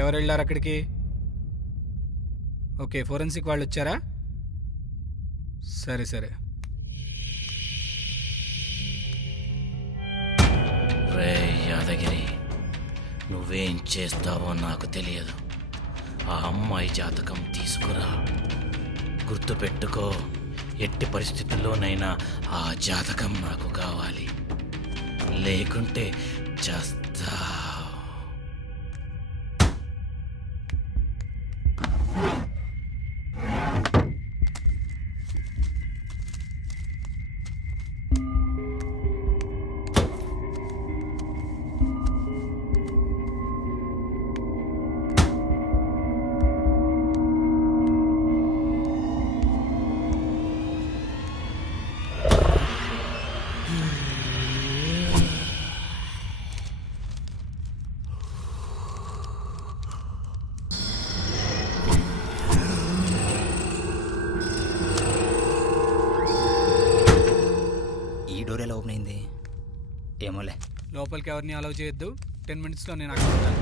ఎవరు వెళ్ళారు అక్కడికి? ఓకే, ఫోరెన్సిక్ వాళ్ళు వచ్చారా? సరే సరే. రే యాదగిరి, నువ్వేం చేస్తావో నాకు తెలియదు. ఆ అమ్మాయి జాతకం తీసుకురా. గుర్తుపెట్టుకో, ఎట్టి పరిస్థితుల్లోనైనా ఆ జాతకం నాకు కావాలి, లేకుంటే చేస్తా. ఈ డోర్ ఎలా ఓపెన్ అయింది ఏమోలే. లోపలికి ఎవరిని అలౌ చేయొద్దు. 10 minutesలో నేను అక్కడ ఉంటాను.